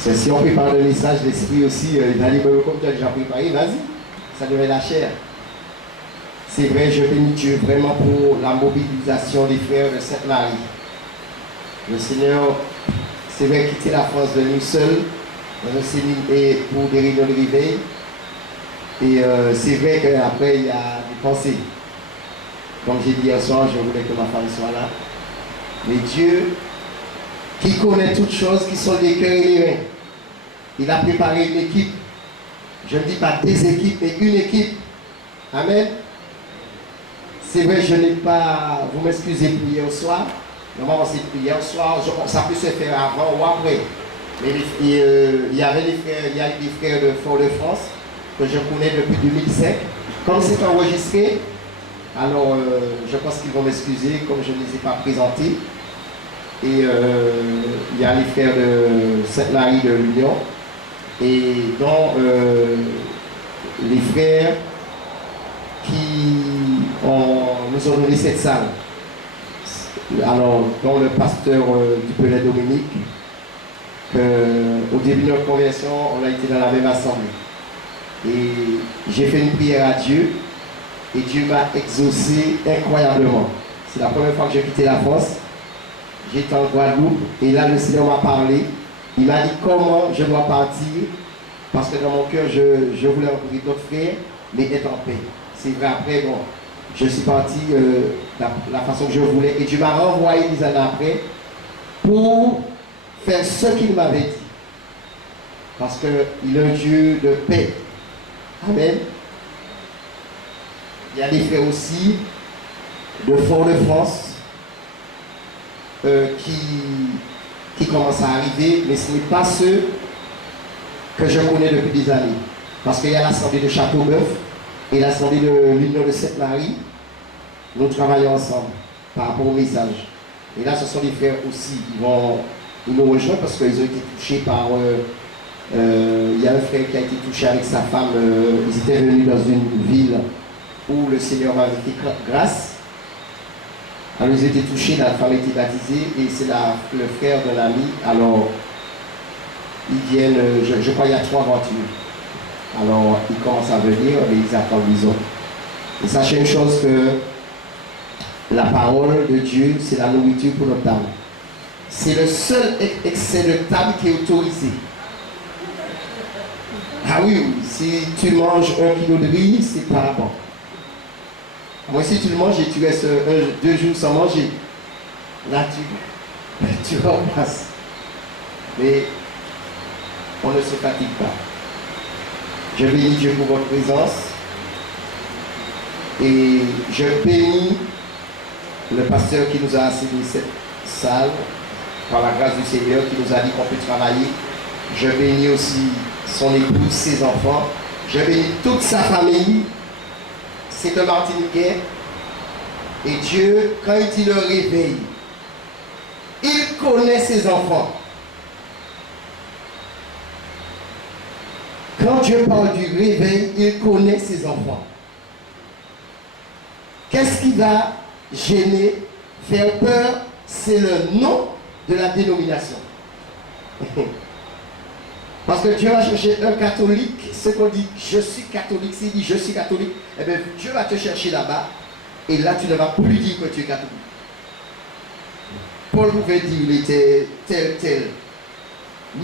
C'est si on prépare le message, l'esprit aussi, il va dire, comme tu as déjà préparé, vas-y, ça devrait la chair. C'est vrai, je bénis Dieu vraiment pour la mobilisation des frères de Sainte-Marie. Le Seigneur, c'est vrai, quitter la France de nous seuls, dans un séminaire pour des réunions de réveil. Et c'est vrai qu'après, il y a des pensées. Comme j'ai dit hier soir, je voulais que ma femme soit là. Mais Dieu, qui connaît toutes choses, qui sont des cœurs et les reins, il a préparé une équipe. Je ne dis pas des équipes, mais une équipe. Amen. C'est vrai, je n'ai pas, vous m'excusez pour hier soir. Normalement, c'est hier soir, ça peut se faire avant ou après. Mais il y avait des frères, il y a des frères de Fort-de-France que je connais depuis 2005. Comme c'est enregistré, alors je pense qu'ils vont m'excuser comme je ne les ai pas présentés. Et il y a les frères de Sainte-Marie de l'Union et dont les frères qui nous ont donné cette salle. Alors, dont le pasteur du Pelé Dominique, au début de notre conversion, on a été dans la même assemblée. Et j'ai fait une prière à Dieu et Dieu m'a exaucé incroyablement. C'est la première fois que j'ai quitté la France. J'étais en Guadeloupe et là le Seigneur m'a parlé. Il m'a dit comment je dois partir parce que dans mon cœur je voulais rencontrer d'autres frères mais être en paix. C'est vrai, après bon, je suis parti la façon que je voulais et Dieu m'a renvoyé des années après pour faire ce qu'il m'avait dit. Parce qu'il est un Dieu de paix. Amen. Il y a des frères aussi de Fort-de-France qui commencent à arriver, mais ce n'est pas ceux que je connais depuis des années. Parce qu'il y a l'assemblée de Châteauneuf et l'assemblée de l'Union de Sainte-Marie. Nous travaillons ensemble par rapport au message. Et là, ce sont les frères aussi. Ils nous rejoignent parce qu'ils ont été touchés par... il y a un frère qui a été touché avec sa femme. Ils étaient venus dans une ville où le Seigneur m'avait fait grâce. Alors ils étaient touchés, la femme a été baptisée et c'est le frère de l'ami. Alors ils viennent, je crois qu'il y a 3 voitures. Alors ils commencent à venir et ils attendent les autres. Et sachez une chose que la parole de Dieu, c'est la nourriture pour notre âme. C'est le seul excès de table qui est autorisé. Ah oui, si tu manges 1 kilo de riz, c'est pas bon. Moi, si tu le manges et tu restes 2 jours sans manger, là, tu repasses. Mais on ne se fatigue pas. Je bénis Dieu pour votre présence. Et je bénis le pasteur qui nous a assigné cette salle, par la grâce du Seigneur, qui nous a dit qu'on peut travailler. Je bénis aussi son épouse, ses enfants. Je bénis toute sa famille. C'est un Martiniquais. Et Dieu, quand il dit le réveil, il connaît ses enfants. Quand Dieu parle du réveil, il connaît ses enfants. Qu'est-ce qui va gêner, faire peur? C'est le nom de la dénomination. Parce que Dieu va chercher un catholique, ce qu'on dit, je suis catholique, s'il dit je suis catholique, eh bien Dieu va te chercher là-bas, et là tu ne vas plus dire que tu es catholique. Paul pouvait dire, il était tel.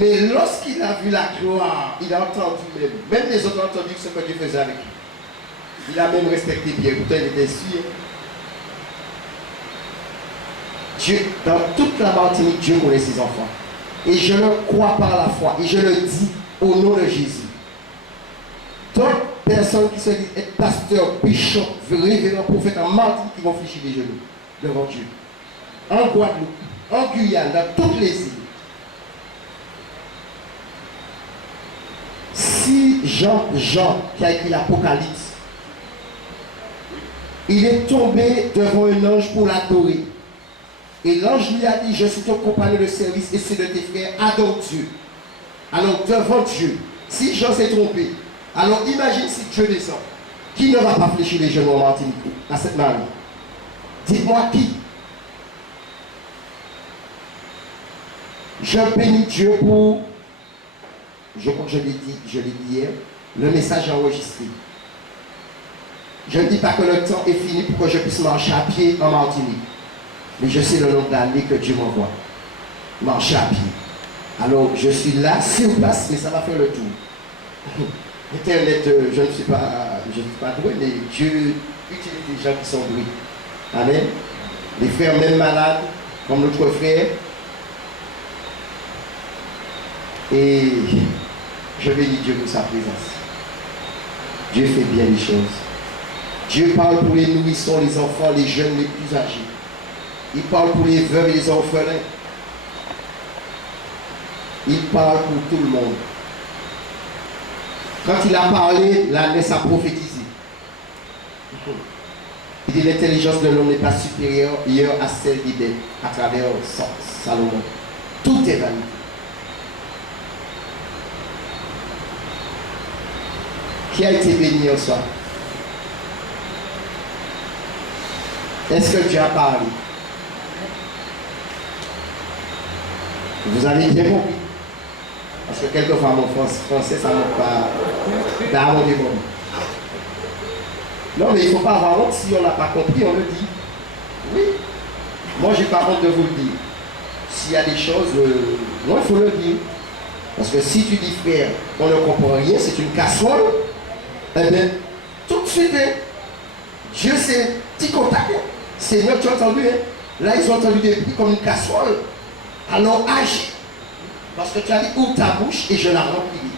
Mais lorsqu'il a vu la gloire, il a entendu, même les autres ont entendu ce que Dieu faisait avec lui. Il a même respecté Pierre, pourtant il était sûr. Dieu, dans toute la Martinique, Dieu connaît ses enfants. Et je le crois par la foi. Et je le dis au nom de Jésus. D'autres personnes qui se disent être pasteur, bishop, révérend, prophète en Martinique, qui vont fléchir les genoux devant Dieu. En Guadeloupe, en Guyane, dans toutes les îles. Si Jean, qui a écrit l'Apocalypse, il est tombé devant un ange pour l'adorer. Et l'ange lui a dit, je suis ton compagnon de service et c'est de tes frères, adore Dieu. Alors devant Dieu, si Jean s'est trompé, alors imagine si Dieu descend. Qui ne va pas fléchir les genoux en Martinique, à cette Marie? Dites-moi qui? Je bénis Dieu pour je crois que je l'ai dit hier, le message est enregistré. Je ne dis pas que le temps est fini pour que je puisse marcher à pied en Martinique. Mais je sais le nombre d'années que Dieu m'envoie. Marcher à pied. Alors, je suis là, sur place, mais ça va faire le tour. Internet, je ne suis pas doué, mais Dieu utilise des gens qui sont doués. Amen. Les frères même malades, comme notre frère. Et je bénis Dieu pour sa présence. Dieu fait bien les choses. Dieu parle pour les nourrissons, les enfants, les jeunes, les plus âgés. Il parle pour les veuves et les orphelins. Il parle pour tout le monde. Quand il a parlé, la naisse a prophétisé. Il dit l'intelligence de l'homme n'est pas supérieure à celle d'Éden à travers Salomon. Tout est vanité. Qui a été béni au soir? Est-ce que Dieu a parlé? Vous avez bien compris? Parce que quelquefois mon français, ça ne manque pas d'amour du monde. Non, mais il ne faut pas avoir honte. Si on n'a pas compris, on le dit. Oui. Moi, je n'ai pas honte de vous le dire. S'il y a des choses, non, il faut le dire. Parce que si tu dis, frère, on ne comprend rien, c'est une casserole, eh bien, tout de suite, hein, Dieu c'est petit contact. Seigneur, tu as entendu, hein? Là, ils ont entendu des prix comme une casserole. Alors, agis. Parce que tu as dit, ouvre ta bouche et je la remplis.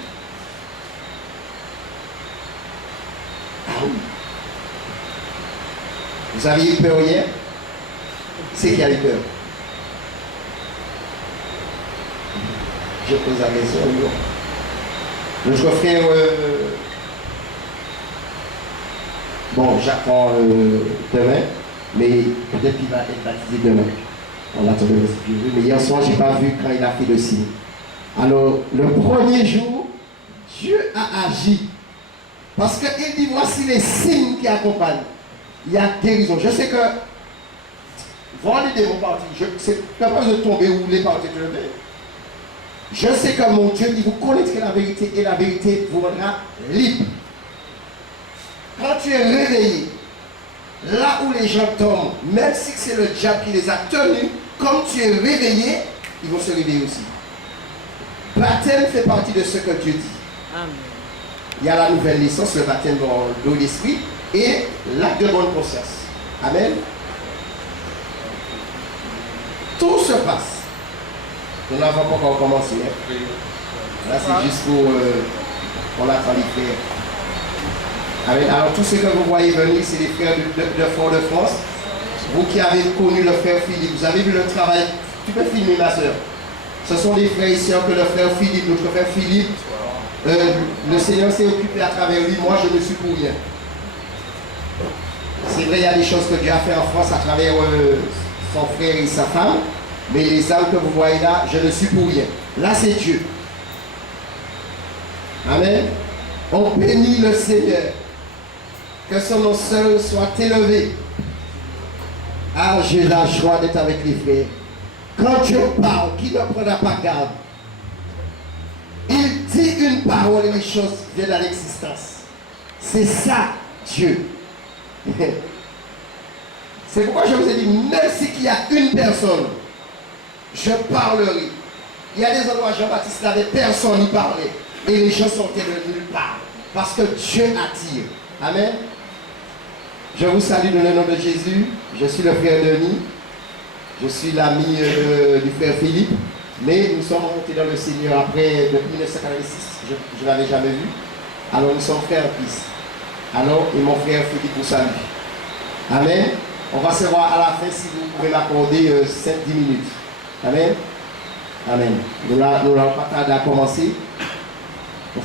Ah oui. Vous aviez eu peur hier? C'est qui a eu peur? Je pose la question. Notre frère, bon, j'apprends demain, mais peut-être qu'il va être baptisé demain. On attendait le Dieu. Mais hier soir, je n'ai pas vu quand il a fait le signe. Alors, le premier jour, Dieu a agi. Parce qu'il dit, voici les signes qui accompagnent. Il y a guérison. Je sais que, voir les démons partir, c'est capable de tomber ou les partir de lever. Je sais que mon Dieu dit, vous connaîtrez la vérité et la vérité vous rendra libre. Quand tu es réveillé, là où les gens tombent, même si c'est le diable qui les a tenus, comme tu es réveillé, ils vont se réveiller aussi. Baptême fait partie de ce que Dieu dit. Amen. Il y a la nouvelle naissance, le baptême dans l'eau et l'esprit, et l'acte de bonne conscience. Amen. Tout se passe. Nous n'avons pas encore commencé. Hein? Là, c'est juste pour la faire. Amen. Alors, tous ceux que vous voyez venir, c'est les frères de Fort-de-France. Vous qui avez connu le frère Philippe, vous avez vu le travail. Tu peux filmer, ma soeur. Ce sont des frères ici que le frère Philippe, notre frère Philippe, le Seigneur s'est occupé à travers lui. Moi, je ne suis pour rien. C'est vrai, il y a des choses que Dieu a fait en France à travers son frère et sa femme. Mais les âmes que vous voyez là, je ne suis pour rien. Là, c'est Dieu. Amen. On bénit le Seigneur. Que son nom seul soit élevé. Ah, j'ai la joie d'être avec les frères. Quand Dieu parle, qui ne prendra pas garde, il dit une parole et les choses viennent à l'existence. C'est ça, Dieu. C'est pourquoi je vous ai dit, même s'il y a une personne, je parlerai. Il y a des endroits où Jean-Baptiste n'avait personne y parlait. Et les gens sortaient de nulle part. Parce que Dieu attire. Amen. Je vous salue dans le nom de Jésus. Je suis le frère Denis. Je suis l'ami du frère Philippe. Mais nous sommes montés dans le Seigneur après, depuis 1986. Je ne l'avais jamais vu. Alors nous sommes frères et fils. Alors, et mon frère Philippe vous salue. Amen. On va se voir à la fin si vous pouvez m'accorder 7-10 minutes. Amen. Amen. Nous n'allons pas tarder à commencer.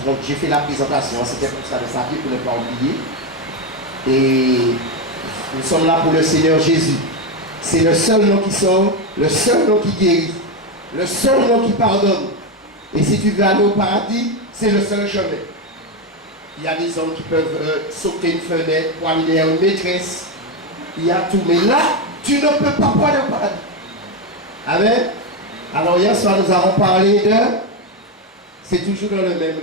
Donc j'ai fait la présentation. C'était pour ça de s'appuyer pour ne pas oublier. Et nous sommes là pour le Seigneur Jésus. C'est le seul nom qui sauve, le seul nom qui guérit, le seul nom qui pardonne. Et si tu veux aller au paradis, c'est le seul chemin. Il y a des hommes qui peuvent sauter une fenêtre, poigner une maîtresse. Il y a tout. Mais là, tu ne peux pas aller au paradis. Amen. Alors hier soir, nous avons parlé de c'est toujours dans le même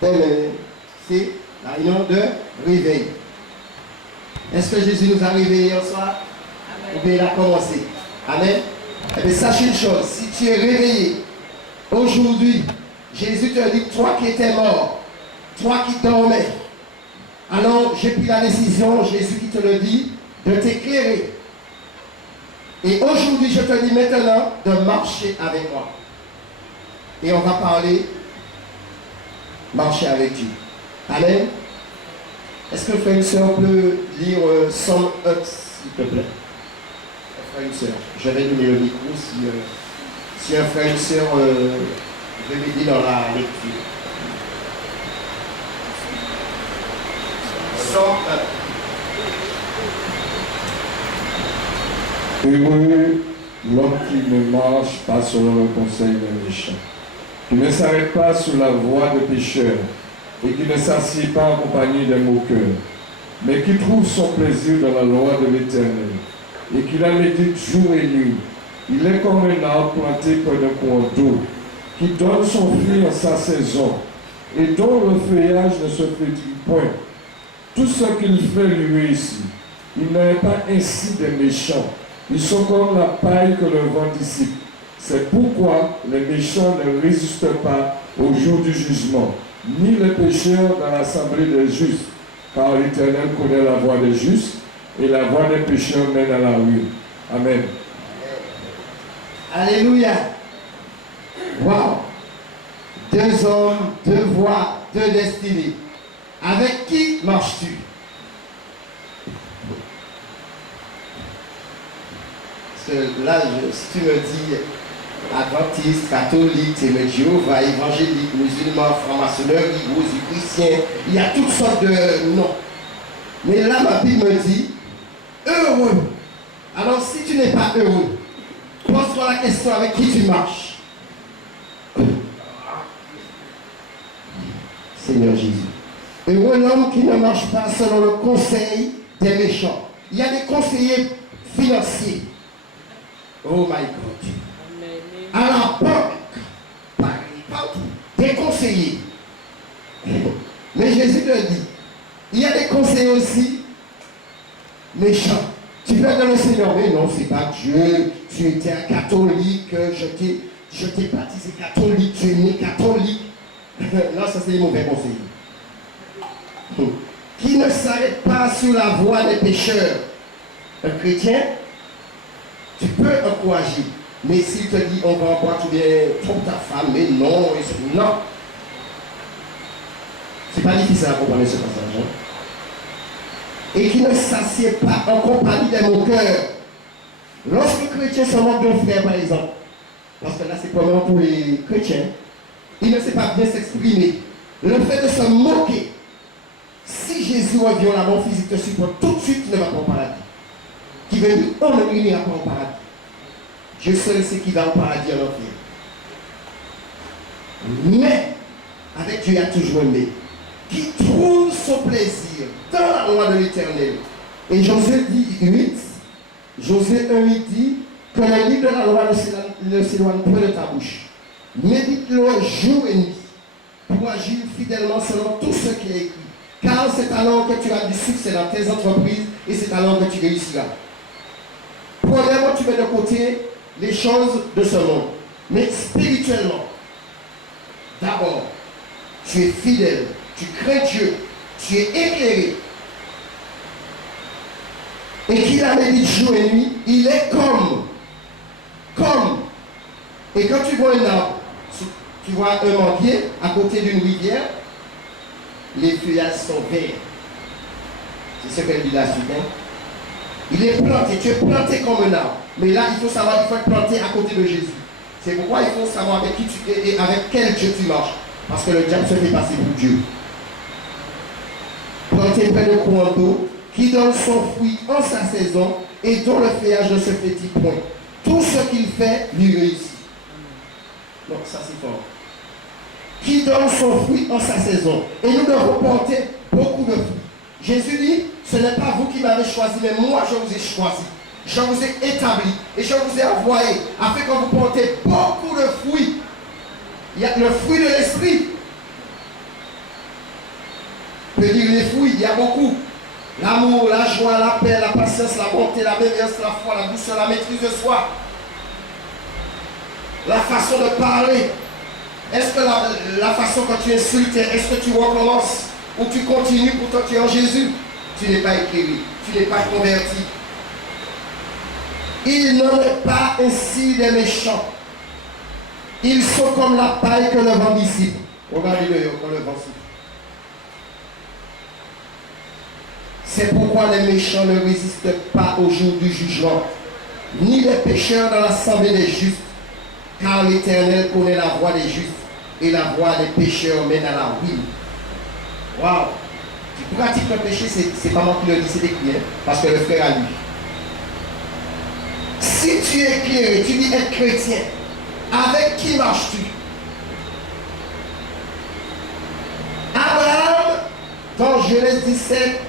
thème. C'est la réunion de réveil. Est-ce que Jésus nous a réveillés hier soir? Ou bien il a commencé? Amen. Eh bien, sachez une chose, si tu es réveillé aujourd'hui, Jésus te dit, toi qui étais mort, toi qui dormais, alors j'ai pris la décision, Jésus qui te le dit, de t'éclairer. Et aujourd'hui, je te dis maintenant de marcher avec moi. Et on va parler, marcher avec Dieu. Amen. Est-ce que frère et sœur peut lire Somme 1, s'il te plaît? Frère et sœur, je vais donner le micro si un frère et sœur veut m'aider dans la lecture. Somme 1. Heureux l'homme qui ne marche pas selon le conseil des méchants, qui ne s'arrête pas sur la voie des pécheurs et qui ne s'assied pas en compagnie des moqueurs, mais qui trouve son plaisir dans la loi de l'Éternel et qui la médite jour et nuit. Il est comme un arbre planté près d'un courant d'eau, qui donne son fruit en sa saison et dont le feuillage ne se flétrit point. Tout ce qu'il fait lui réussit. Il n'est pas ainsi des méchants. Ils sont comme la paille que le vent dissipe. C'est pourquoi les méchants ne résistent pas au jour du jugement, ni les pécheurs dans l'assemblée des justes, car l'Éternel connaît la voie des justes, et la voie des pécheurs mène à la ruine. Amen. Alléluia. Wow. Deux hommes, deux voies, deux destinées. Avec qui marches-tu? Parce que là, si tu me dis adventiste, catholique, témoin de Jéhovah, évangélique, musulman, franc-maçonneur, chrétien, il y a toutes sortes de noms. Mais là, ma Bible me dit heureux. Alors, si tu n'es pas heureux, pose-toi la question avec qui tu marches. Seigneur Jésus. Heureux l'homme qui ne marche pas selon le conseil des méchants. Il y a des conseillers financiers. Oh my God. À la banque, pareil, partout, des conseillers. Mais Jésus te dit, il y a des conseillers aussi méchants. Tu peux dans le Seigneur, mais non, c'est pas Dieu. Tu étais un catholique, je t'ai baptisé catholique, tu es né catholique. Non, ça c'est les mauvais conseillers. Qui ne s'arrête pas sur la voie des pécheurs. Un chrétien, tu peux encourager. Mais s'il te dit on va boire, tu viens trompe ta femme, mais non, non. C'est pas difficile à comprendre ce passage. Hein? Et qui ne s'assied pas en compagnie des moqueurs. Lorsque le chrétien se moque d'un frère, par exemple, parce que là c'est probablement pour les chrétiens, il ne sait pas bien s'exprimer. Le fait de se moquer, si Jésus revient la mort physique te supporte, tout de suite tu ne vas pas au paradis. Qui veut dire on ne n'ira pas au paradis. Dieu seul sait qui va au paradis en enfer. Mais, avec Dieu, il y a toujours un mais. Qui trouve son plaisir dans la loi de l'Éternel. Et Josué 1,8 dit que le livre de la loi ne s'éloigne pas de ta bouche. Médite-le jour et nuit pour agir fidèlement selon tout ce qui est écrit. Car c'est alors que tu as du succès dans tes entreprises et c'est alors que tu réussiras. Premièrement, tu mets de côté les choses de ce monde. Mais spirituellement, d'abord, tu es fidèle, tu crains Dieu, tu es éclairé. Et qu'il a médite jour et nuit, il est comme. Et quand tu vois un arbre, tu vois un manguier à côté d'une rivière, les feuillages sont verts. C'est ce qu'elle dit là, Sylvain. Il est planté, tu es planté comme un arbre. Mais là, il faut savoir, il faut être planté à côté de Jésus. C'est pourquoi il faut savoir avec qui tu es et avec quel Dieu tu marches. Parce que le diable se fait passer pour Dieu. Planté près de courant d'eau, qui donne son fruit en sa saison et dont le feuillage ne se flétrit point. Tout ce qu'il fait lui réussit. Donc ça c'est fort. Qui donne son fruit en sa saison. Et nous devons porter beaucoup de fruits. Jésus dit, ce n'est pas vous qui m'avez choisi, mais moi je vous ai choisi. Je vous ai établi et je vous ai envoyé afin que vous portez beaucoup de fruits. Il y a le fruit de l'esprit. On peut dire les fruits, il y a beaucoup. L'amour, la joie, la paix, la patience, la bonté, la bienveillance, la foi, la douceur, la maîtrise de soi. La façon de parler. Est-ce que la façon quand tu insultes, est-ce que tu recommences ou tu continues pourtant tu es en Jésus? Tu n'es pas éclairé, tu n'es pas converti. Il n'en est pas ainsi des méchants. Ils sont comme la paille que le vent dissipe. Regardez-le quand le vent souffle. C'est pourquoi les méchants ne résistent pas au jour du jugement, ni les pécheurs dans l'assemblée des justes, car l'Éternel connaît la voie des justes, et la voie des pécheurs mène à la ruine. Waouh! Tu pratiques le péché, c'est pas moi qui le dis, c'est écrit, hein, parce que le frère a lu. Si tu es éclairé, tu dis être chrétien, avec qui marches-tu? Abraham, dans Genèse 17,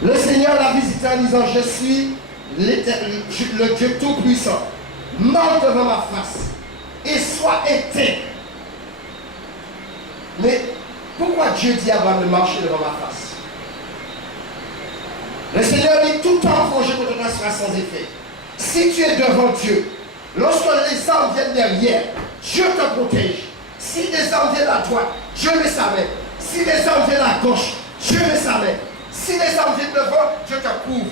le Seigneur l'a visité en disant, je suis le Dieu Tout-Puissant, monte devant ma face et sois éteint. Mais pourquoi Dieu dit à Abraham de marcher devant ma face? Le Seigneur dit, tout enfourché contre toi sera sans effet. Si tu es devant Dieu, lorsque les armes viennent derrière, Dieu te protège. Si les armes viennent à droite, Dieu met sa main. Si les armes viennent à gauche, Dieu met sa main. Si les armes viennent devant, Dieu te couvre.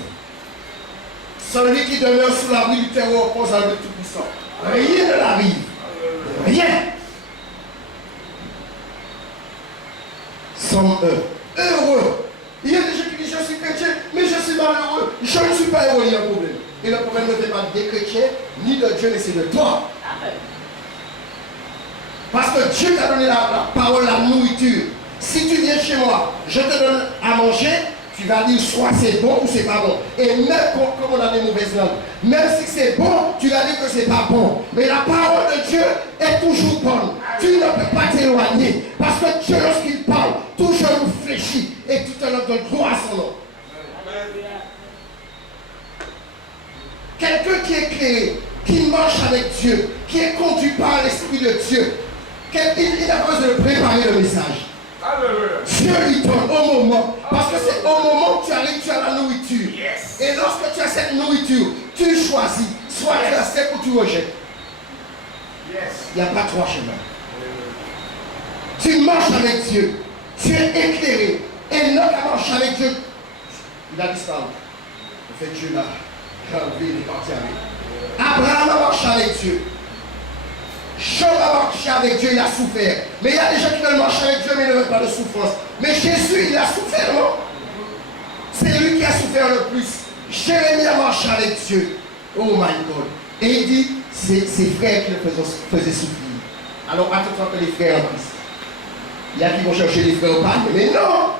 Celui qui demeure sous l'abri du terreau oppose à Dieu Tout-Puissant. Rien ne l'arrive. Rien. Somme 1. Heureux. Il y a des gens qui disent je suis chrétien, mais je suis malheureux. Je ne suis pas heureux, il y a un problème. Et le problème ne vient pas des chrétiens, ni de Dieu, mais c'est de toi. Parce que Dieu t'a donné la parole, la nourriture. Si tu viens chez moi, je te donne à manger, tu vas dire soit c'est bon ou c'est pas bon. Et même comme on a des mauvaises langues, même si c'est bon, tu vas dire que c'est pas bon. Mais la parole de Dieu est toujours bonne. Tu ne peux pas t'éloigner. Parce que Dieu, lorsqu'il parle, tout genou fléchit et tout un homme donne gloire à son nom. Quelqu'un qui est créé, qui marche avec Dieu, qui est conduit par l'Esprit de Dieu, il a besoin de préparer le message. Dieu lui donne au moment, parce que c'est au moment où tu arrives, tu as la nourriture. Yes. Et lorsque tu as cette nourriture, tu choisis, soit tu acceptes ou tu rejettes. Yes. Il n'y a pas trois chemins. Tu marches avec Dieu, tu es éclairé. Et l'homme qui marche avec Dieu, il a disparu. Le fait Dieu là, il est parti avec. Abraham a marché avec Dieu. Job a marché avec Dieu, il a souffert. Mais il y a des gens qui veulent marcher avec Dieu, mais ils ne veulent pas de souffrance. Mais Jésus, il a souffert, non? C'est lui qui a souffert le plus. Jérémie a marché avec Dieu. Oh my God. Et il dit, c'est ses frères qui le faisaient souffrir. Alors attends-toi que les frères en Christ. Il y a qui vont chercher les frères au pain, mais non!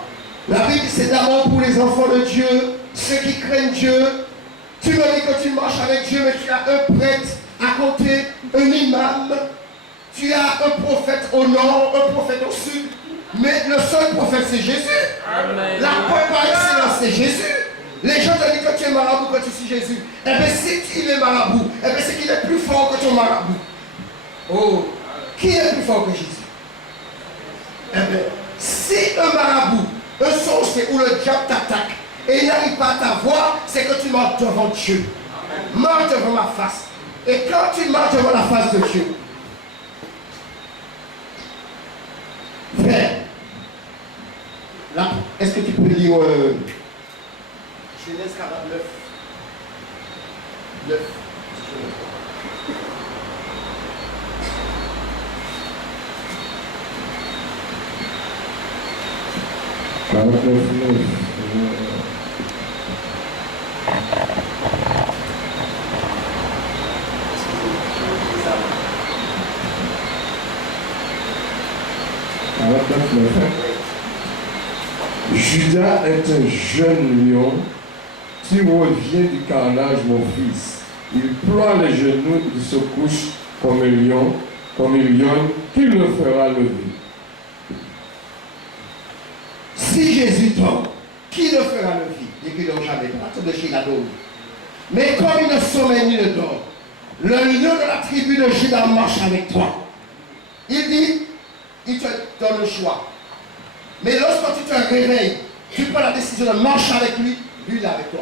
La Bible, c'est d'amour pour les enfants de Dieu, ceux qui craignent Dieu. Tu me dis que tu marches avec Dieu, mais tu as un prêtre à côté, un imam, tu as un prophète au nord, un prophète au sud, mais le seul prophète c'est Jésus. Amen. La preuve par excellence c'est Jésus. Les gens te disent que tu es marabout quand tu suis Jésus. Eh bien si il est marabout, eh bien c'est qu'il est plus fort que ton marabout. Oh, qui est plus fort que Jésus? Eh bien, si un marabout, un sorcier ou le diable t'attaque et il n'arrive pas à t'avoir, c'est que tu marches devant Dieu. Marche devant ma face. Et quand tu marches devant la face de Dieu, frère, là, est-ce que tu peux lire Genèse 49, 9. Judas est un jeune lion qui revient du carnage, mon fils. Il ploie les genoux, il se couche comme un lion, qui le fera lever. Si Jésus tombe, qui le fera lever? Et puis donc jamais, pas de chez la dôme. Mais comme il ne sommeille ni ne dort, le lion de la tribu de Judas marche avec toi. Il dit, il te donne le choix. Mais lorsque tu te réveilles, tu prends la décision de marcher avec lui, lui il est avec toi.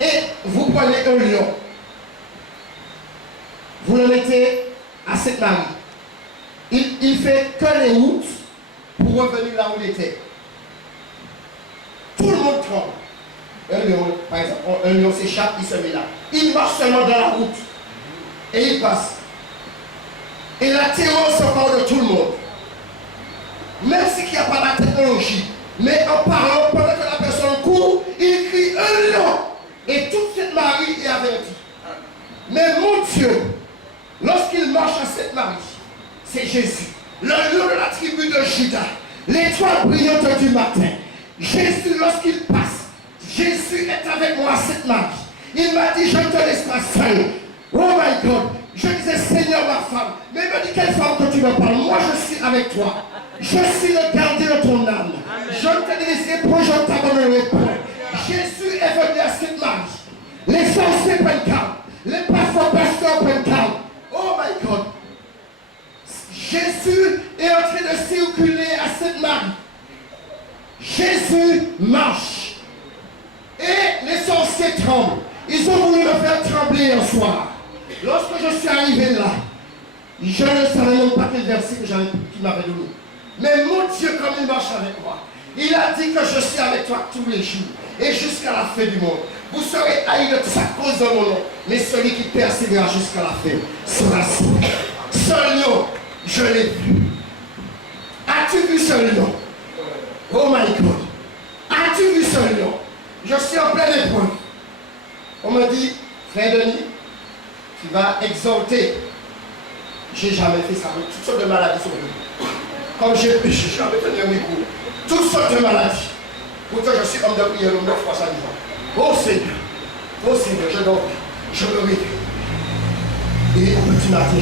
Et vous prenez un lion. Vous le mettez à Sainte-Marie. Il fait que les routes pour revenir là où il était. Tout le monde tremble. Un lion, par exemple, un lion s'échappe, il se met là. Il marche seulement dans la route. Et il passe. Et la terreur s'empare de tout le monde. Même s'il n'y a pas la technologie. Mais en parlant, pendant que la personne court, il crie un lion. Et toute cette Marie est avertie. Mais mon Dieu, lorsqu'il marche à cette Marie, c'est Jésus, le lion de la tribu de Juda, l'étoile brillante du matin. Jésus, lorsqu'il passe, Jésus est avec moi à cette Marie. Il m'a dit, je ne te laisse pas seul. Oh my God. Je disais, Seigneur, ma femme. Mais il me dit, quelle femme que tu me parles? Moi, je suis avec toi. Je suis le gardien de ton âme. Je ne t'ai laissé point, je ne t'abandonnerai point. Jésus est venu à cette Marie. Les sorciers prennent calme. Les pasteurs prennent calme. Oh my God. Jésus est en train de circuler à cette Marie. Jésus marche. Et les sorciers tremblent. Ils ont voulu me faire trembler un soir. Lorsque je suis arrivé là, je ne savais même pas quel verset qu'il m'avait donné. Mais mon Dieu, comme il marche avec moi, il a dit que je suis avec toi tous les jours et jusqu'à la fin du monde. Vous serez haïs de sa cause de mon nom, mais celui qui persévérera jusqu'à la fin sera sauvé. Ce lion, je l'ai vu. As-tu vu ce lion? Oh my God. As-tu vu ce lion? Je suis en pleine épreuve. On me dit, frère Denis, tu vas exalter. J'ai jamais fait ça. Toutes sortes de maladies sont venues. Comme j'ai jamais tenu un micro. Toutes sortes de maladies. Pourtant, je suis homme de prière 9 fois ça dit. Oh Seigneur, je dors. Je me réveille. Et au petit matin,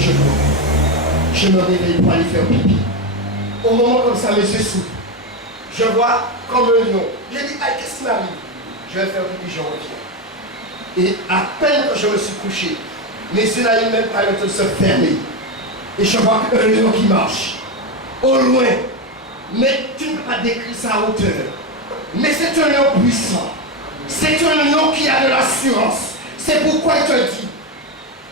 je me réveille pour aller faire pipi. Au moment comme ça, mes yeux s'ouvrent. Je vois comme un lion. J'ai dit, aïe, qu'est-ce qui m'arrive? Je vais faire pipi, je reviens. Et à peine que je me suis couché, mes yeux n'avaient même pas le temps de se fermer. Et je vois un lion qui marche. Au loin. Mais tu ne peux pas décrire sa hauteur. Mais c'est un lion puissant. C'est un lion qui a de l'assurance. C'est pourquoi il te dit,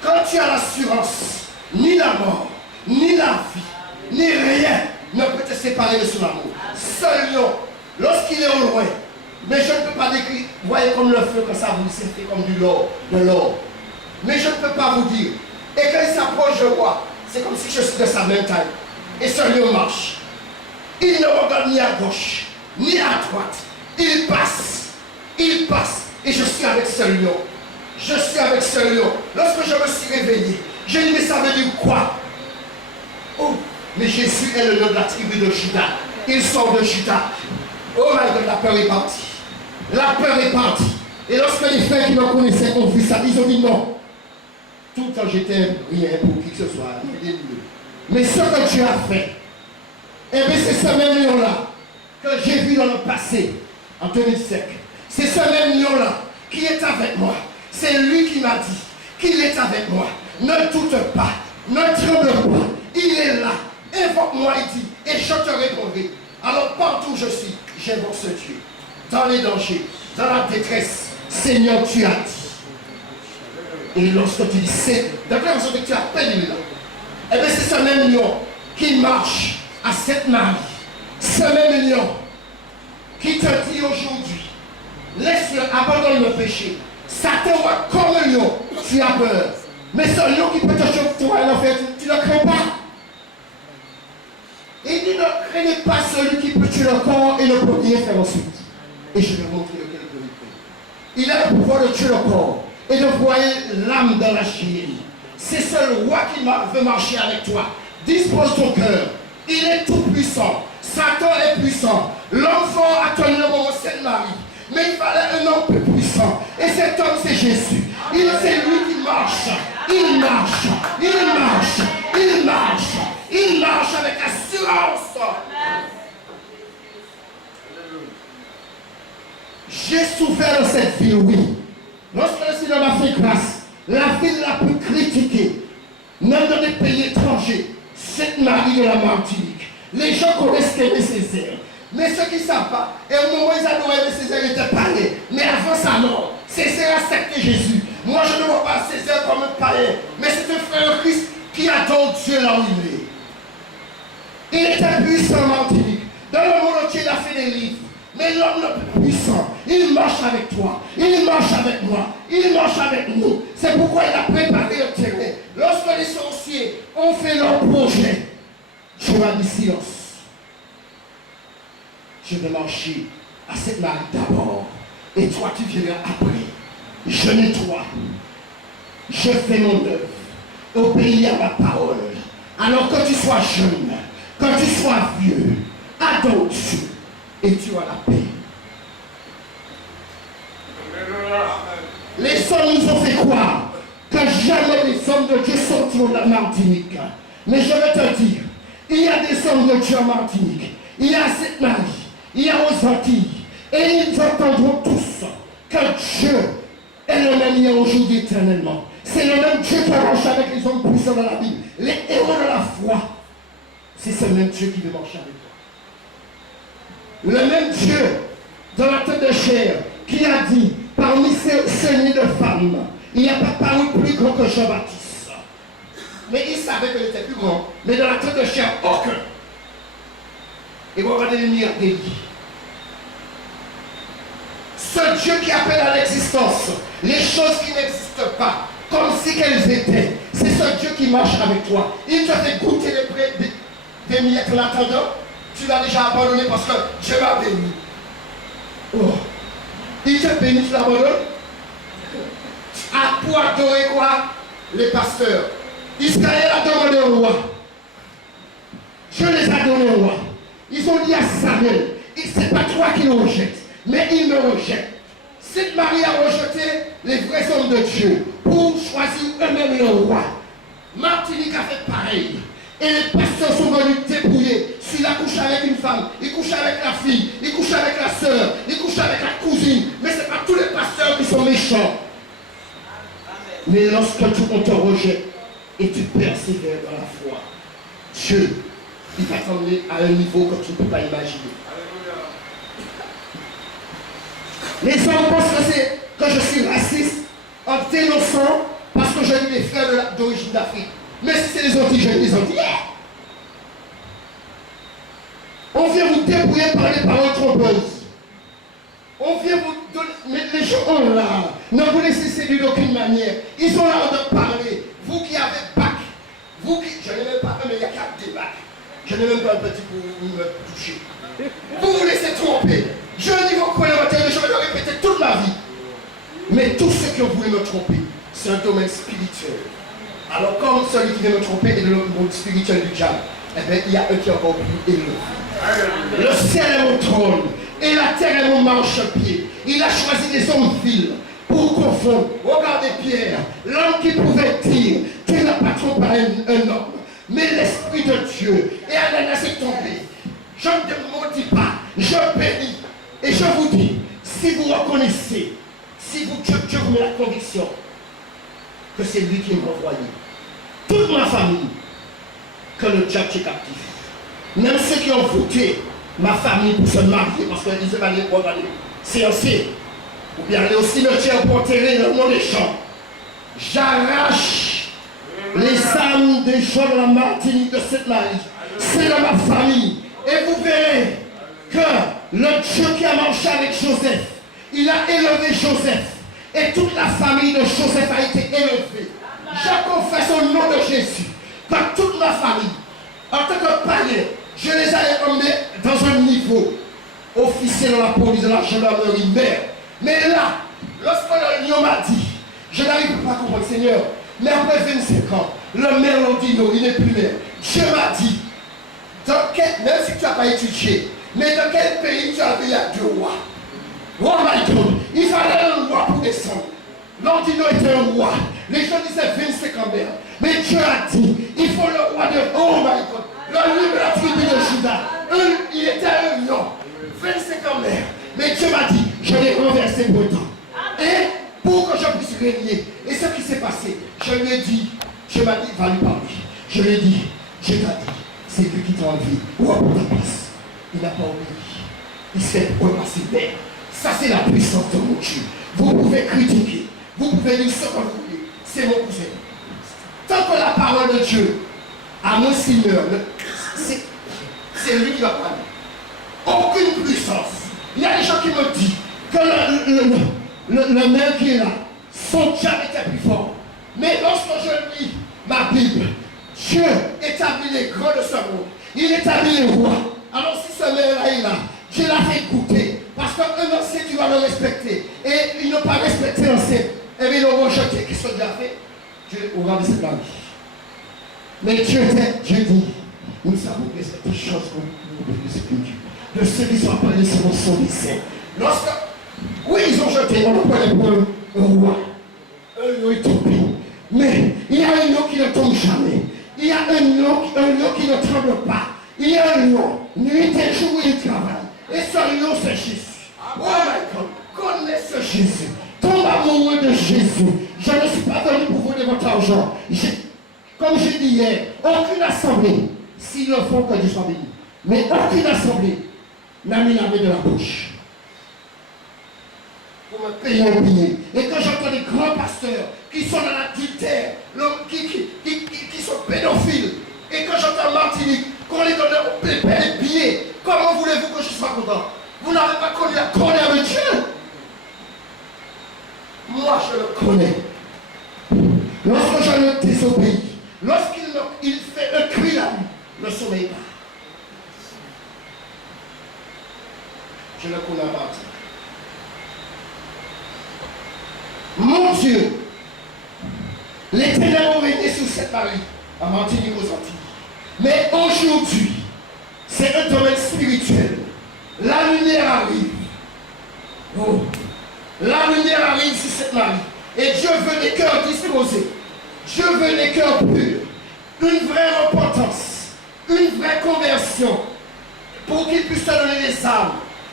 quand tu as l'assurance, ni la mort, ni la vie, ni rien ne peut te séparer de son amour. Ce lion, lorsqu'il est au loin, mais je ne peux pas décrire, voyez comme le feu que ça vous c'est fait comme de l'or. Mais je ne peux pas vous dire. Et quand il s'approche, je vois, c'est comme si je suis de sa même taille. Et ce lion marche. Il ne regarde ni à gauche, ni à droite. Il passe. Et je suis avec ce lion. Je suis avec ce lion. Lorsque je me suis réveillé, j'ai dit, mais ça veut dire quoi? Oh, mais Jésus est le lion de la tribu de Juda. Il sort de Juda. Oh my God, la peur est partie. La peur est partie. Et lorsque les frères qui me connaissaient ont vu ça, ils ont dit non. Tout le temps j'étais rien pour qui que ce soit. Mais ce que tu as fait, eh bien c'est ce même lion-là que j'ai vu dans le passé, en 2005. C'est ce même lion-là qui est avec moi. C'est lui qui m'a dit qu'il est avec moi. Ne doute pas, ne tremble pas. Il est là. Invoque-moi, il dit, et je te répondrai. Alors partout où je suis, j'invoque ce Dieu. Dans les dangers, dans la détresse, Seigneur, tu as dit. Et lorsque tu dis, c'est, d'après ce que tu appelles là, eh bien c'est ce même lion qui marche à cette Marie. Ce même lion qui te dit aujourd'hui, laisse-le, abandonne le péché. Satan voit comme un lion, tu as peur. Mais ce lion qui peut te chauffer, en fait, tu ne crains pas. Il dit, ne craignez pas celui qui peut tuer le corps et ne peut rien faire ensuite. Et je vais montrer lequel peut le faire. Il a le pouvoir de tuer le corps et de broyer l'âme dans la chair. C'est ce roi qui veut marcher avec toi. Dispose ton cœur. Il est tout puissant. Satan est puissant. L'homme fort a tenu le moment Sainte-Marie. Mais il fallait un homme plus puissant. Et cet homme, c'est Jésus. C'est lui qui marche. Il marche. Il marche. Il marche. Il marche avec assurance. J'ai souffert de cette ville, oui. Lorsque le Seigneur m'a fait grâce, la ville la plus critiquée, même dans des pays étrangers, ce Sainte-Marie de la Martinique. Les gens connaissent Aimé Césaire. Mais ceux qui ne savent pas, et au moment où ils adoraient Aimé Césaire, il était païen. Mais avant sa mort, Césaire a accepté Jésus. Moi, je ne vois pas Césaire comme un païen, mais c'est un frère Christ qui adore Dieu là où il est. Il était puissant en Martinique. Dans le monde entier, il a fait des livres. Mais l'homme le plus puissant, il marche avec toi, il marche avec moi, il marche avec nous. C'est pourquoi il a préparé le terrain. Lorsque les sorciers ont fait leur projet, je vais dire silence. Je vais marcher à cette Marie d'abord. Et toi, tu viendras après. Je nettoie. Je fais mon œuvre. Obéis à ma parole. Alors que tu sois jeune, que tu sois vieux, adore Dieu. Et tu as la paix. Les hommes nous ont fait croire que jamais les hommes de Dieu sortiront de la Martinique. Mais je vais te dire, il y a des hommes de Dieu en Martinique. Il y a cette Marie. Il y a aux Antilles. Et ils entendront tous que Dieu est le même hier, aujourd'hui, éternellement. C'est le même Dieu qui a marché avec les hommes puissants dans la Bible. Les héros de la foi. C'est ce même Dieu qui veut marcher avec toi. Le même Dieu, dans la tête de chair, qui a dit, parmi ces nids de femmes, il n'y a pas paru plus grand que Jean-Baptiste. Mais il savait qu'il était plus grand. Mais dans la tête de chair, aucun. Et vous regardez les miracles d'Élie. Ce Dieu qui appelle à l'existence les choses qui n'existent pas, comme si qu'elles étaient, c'est ce Dieu qui marche avec toi. Il te fait goûter des miettes en attendant. Tu l'as déjà abandonné parce que Dieu m'a béni. Oh. Il te bénit, tu l'abandonnes. Pour adorer quoi? Les pasteurs. Israël a demandé au roi. Je les ai donnés au roi. Ils ont dit à Samuel, c'est pas toi qui le rejettes, mais il me rejette. Cette Marie a rejeté les vrais hommes de Dieu pour choisir eux-mêmes le roi. Martinique a fait pareil. Et les pasteurs sont venus dépouiller. S'il a couché avec une femme, il couche avec la fille, il couche avec la soeur, il couche avec la cousine. Mais ce n'est pas tous les pasteurs qui sont méchants. Mais lorsque on te rejette et tu persévères dans la foi, Dieu, il va t'emmener à un niveau que tu ne peux pas imaginer. Les hommes pensent que je suis raciste en dénonçant parce que je dis les frères d'origine d'Afrique. Mais si c'est les Antilles, je les Antilles. On vient vous débrouiller par les paroles trompeuses. On vient vous donner. Mais les gens ont là. Ne vous laissez séduire d'aucune manière. Ils ont l'air de parler. Vous qui avez bac. Vous qui. Je n'ai même pas un, mais il y a 4 des bacs. Je n'ai même pas un petit pour me toucher. Vous vous laissez tromper. Je dis vos collaborateurs, je vais le répéter toute ma vie. Mais tous ceux qui ont voulu me tromper, c'est un domaine spirituel. Alors comme celui qui vient me tromper est de l'autre monde spirituel du diable, eh bien il y a un qui est encore plus élevé. Le ciel est mon trône et la terre est mon marchepied. Il a choisi des hommes vils pour confondre. Regardez Pierre, l'homme qui pouvait dire qu'il n'a pas trompé un homme, mais l'Esprit de Dieu. Et Ananas est tombé. Je ne maudis pas, je bénis. Et je vous dis, si vous reconnaissez, si vous, Dieu vous met la conviction que c'est lui qui m'a envoyé, toute ma famille, que le diable est captif. Même ceux qui ont voté ma famille pour se marier, parce qu'ils se marient pour aller séancer, ou bien aller au cimetière pour enterrer le nom des gens. J'arrache les âmes des gens de la Martinique de cette Marie. C'est dans ma famille. Et vous verrez que le Dieu qui a marché avec Joseph, il a élevé Joseph. Et toute la famille de Joseph a été élevée. Je confesse au nom de Jésus que toute ma famille, en tant que païen, je les ai emmenés dans un niveau officier dans la police, dans la gendarmerie, maire. Mais là, lorsque le lion m'a dit, je n'arrive pas à comprendre, Seigneur, mais après 25 ans, le maire l'a dit non, il n'est plus maire. Dieu m'a dit, même si tu n'as pas étudié, mais dans quel pays tu as vu il y a 2 rois? Oh my God, il fallait un roi pour descendre. L'Ordino était un roi. Les gens disaient 25 ans maire. Mais Dieu a dit, il faut le roi de... Oh my God, le lieu de la tribu de Juda. Il était un lion. 25 ans maire. Mais Dieu m'a dit, je l'ai renversé pour toi. Et pour que je puisse régner. Et ce qui s'est passé, je lui ai dit, je m'a dit, va lui parler. Je lui ai dit, je t'ai dit. c'est Dieu qui t'a enlevé. Ou à ta place. Il n'a pas obéi. Il s'est repassé d'air. Ça, c'est la puissance de mon Dieu. Vous pouvez critiquer. Vous pouvez dire ce que vous voulez. C'est mon cousin. Tant que la parole de Dieu à mon Seigneur, c'est lui qui va parler. Aucune puissance. Il y a des gens qui me disent que le maire qui est là, son diable était plus fort. Mais lorsque je lis ma Bible, Dieu établit les grands de ce monde. Il établit les rois. Alors si ce maire-là est là, Dieu l'a fait écouter. Parce qu'un ancien, tu vas le respecter. Et il n'a pas respecté l'ancien. Et bien, ils l'ont rejeté. Qu'est-ce que Dieu a fait? Dieu aura de cette langue. Mais Dieu dit, nous savons que c'est une chose qu'on peut de ceux qui sont appelés selon son dessein. Lorsque, oui, ils ont jeté, on le prenait pour un roi. Un lion est tombé. Mais il y a un lion qui ne tombe jamais. Il y a un lion qui ne tremble pas. Il y a un lion, nuit et jour, il travaille. Et ce lion, c'est Jésus. Oh my God, connais ce Jésus. Tombe amoureux de Jésus. Je ne suis pas venu pour vous de votre argent. Comme j'ai dit hier, aucune assemblée, s'ils le font que Dieu soit béni, mais aucune assemblée n'a mis la main de la bouche pour me payer au billet. Et quand j'entends des grands pasteurs qui sont dans l'adultère, qui sont pédophiles, et quand j'entends Martinique, qu'on les donne au billets, comment voulez-vous que je sois content? Vous n'avez pas connu la colère de Dieu. Moi, je le connais. Lorsque je le désobéis, lorsqu'il fait un cri la nuit, ne sommeille pas. Je le connais à Martinique. Mon Dieu, les ténèbres ont régné sur cette Marie, à Martinique aux Antilles. Mais aujourd'hui, c'est un domaine spirituel. La lumière arrive. Oh. La lumière arrive sur cette Marie. Et Dieu veut des cœurs disposés. Dieu veut des cœurs purs. Une vraie repentance. Une vraie conversion. Pour qu'il puisse te donner des âmes.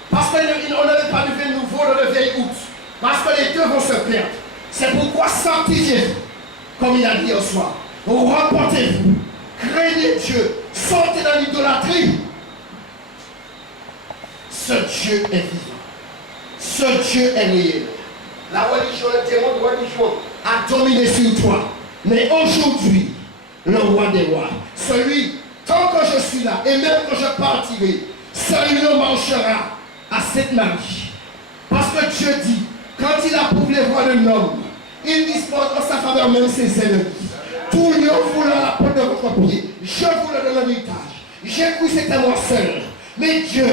Parce qu'on n'avait pas de nouveau dans le vieil août. Parce que les deux vont se perdre. C'est pourquoi sanctifiez-vous. Comme il a dit hier soir. Repentez-vous. Craignez Dieu. Sortez dans l'idolâtrie. Ce Dieu est vivant. Ce Dieu est réel. La religion, le démon de religion a dominé sur toi. Mais aujourd'hui, le roi des rois, celui, tant que je suis là, et même quand je partirai, celui-là marchera à cette Marie. Parce que Dieu dit, quand il approuve les voies d'un homme, il dispose en sa faveur même ses ennemis. Tout lion voulant la peau de votre pied, je vous le donne en héritage. J'ai cru c'était moi seul. Mais Dieu,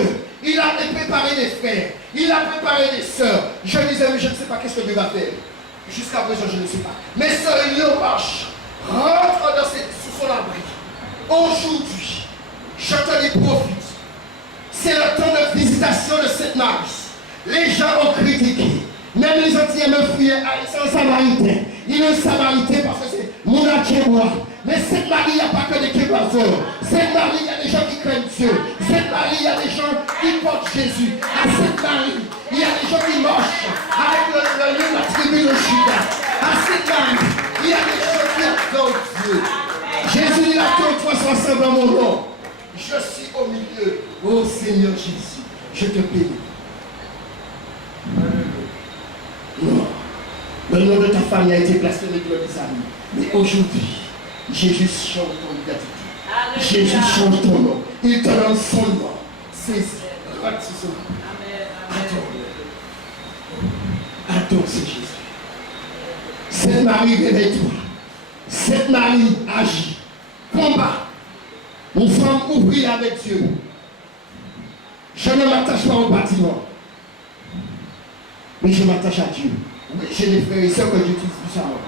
il a préparé des frères, il a préparé des sœurs. Je disais, mais je ne sais pas qu'est-ce que Dieu va faire. Jusqu'à présent, je ne sais pas. Mais ce lion marche, rentre sous son abri. Aujourd'hui, je te dis profite. C'est le temps de visitation de cette Marie. Les gens ont critiqué. Même les Antillais me fuyaient. C'est un Samaritain. Il est un Samaritain parce que c'est mon moi. Mais cette Marie, il n'y a pas que des québécois. Cette Marie, il y a des gens qui craignent Dieu. Cette Marie, il y a des gens qui portent Jésus. À cette Marie, il y a des gens qui marchent avec le lieu de la tribu de Juda. À cette Marie, il y a des gens qui adorent Dieu. Jésus dit là que toi sois ensemble dans mon nom. Je suis au milieu. Oh Seigneur Jésus, je te bénis. Non. Le nom de ta famille a été placé dans les des amis. Mais aujourd'hui, Jésus change ton identité. Jésus change ton nom. Il te donne son nom. C'est rate son nom. Adore ce Jésus. Cette Marie, réveille-toi. Cette Marie agit. Combat. Une femme ouvrie avec Dieu. Je ne m'attache pas au bâtiment. Mais je m'attache à Dieu. Oui, j'ai des frères et sœurs que j'utilise puissamment.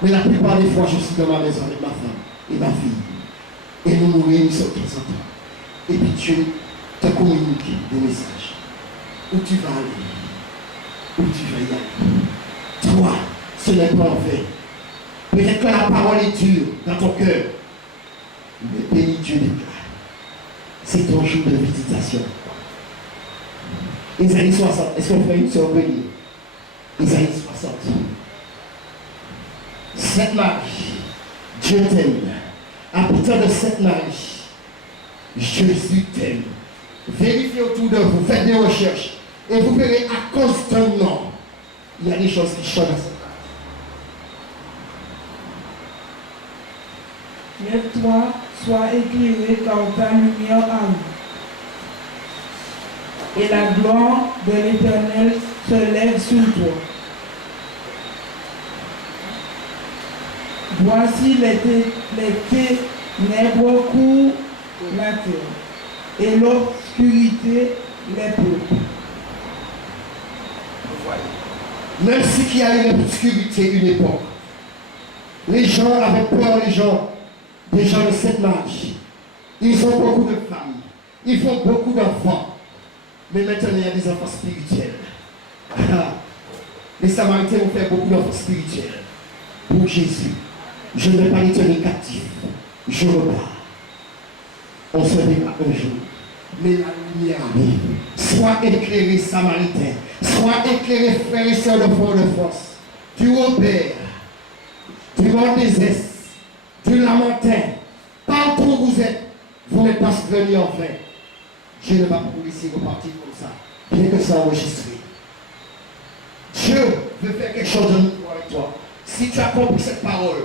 Mais la plupart des fois, je suis dans ma maison avec ma femme et ma fille. Et nous nous réunissons de temps en temps. Et puis Dieu te communique des messages. Où tu vas aller. Où tu vas y aller. Toi, ce n'est pas en vain. Peut-être que la parole est dure dans ton cœur. Mais bénis Dieu déclare. C'est ton jour de visitation. Isaïe 60. Est-ce qu'on fait une surprise? Isaïe 60. Cette Marie, Dieu t'aime. À partir de cette Marie, Jésus t'aime. Vérifiez autour de vous, faites des recherches. Et vous verrez à cause d'un nom, il y a des choses qui changent. Lève-toi, sois éclairé car ta lumière arrive. Et la gloire de l'Éternel se lève sur toi. Voici les ténèbres couvrent la terre, et l'obscurité les peuples. Même si qu'il y a une obscurité, une époque, les gens avaient peur, les gens de cette magie. Ils ont beaucoup de familles, ils font beaucoup d'enfants. Mais maintenant, il y a des enfants spirituels. Les Samaritains ont fait beaucoup d'enfants spirituels. Pour Jésus, je ne vais pas les tenir captifs. Je repars. On se verra un jour. Mais la lumière arrive. Sois éclairé, Samaritain. Sois éclairé, frères et sœurs de Fort-de-France. Du Robert, du Mont-des-Est, du Lamentin. Partout où vous êtes, vous n'êtes pas venus en vain. Je ne vais pas vous laisser repartir comme ça, bien que ça enregistré. Dieu veut faire quelque chose de nouveau avec toi. Si tu as compris cette parole,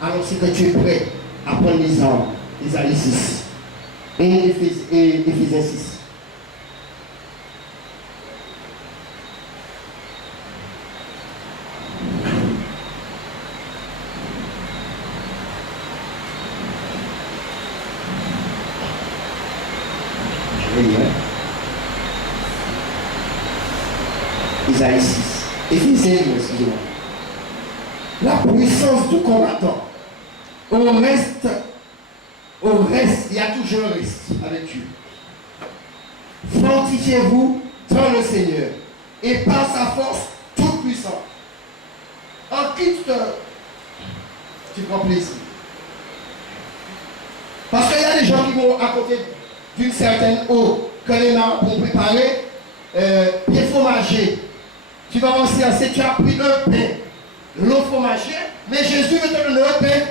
alors c'est que tu es prêt à prendre les armes, Isaïe 6 et Éphésiens 6. Isaïe 6. Éphésiens, excusez-moi. La puissance du combattant. Au reste, il y a toujours un reste avec Dieu. Fortifiez-vous dans le Seigneur et par sa force toute puissante. En quitte, tu prends plaisir. Parce qu'il y a des gens qui vont à côté d'une certaine eau que les mains vont préparer, pied fromager. Tu vas penser à tu as pris un pain, l'eau fromagée, mais Jésus veut te donner un pain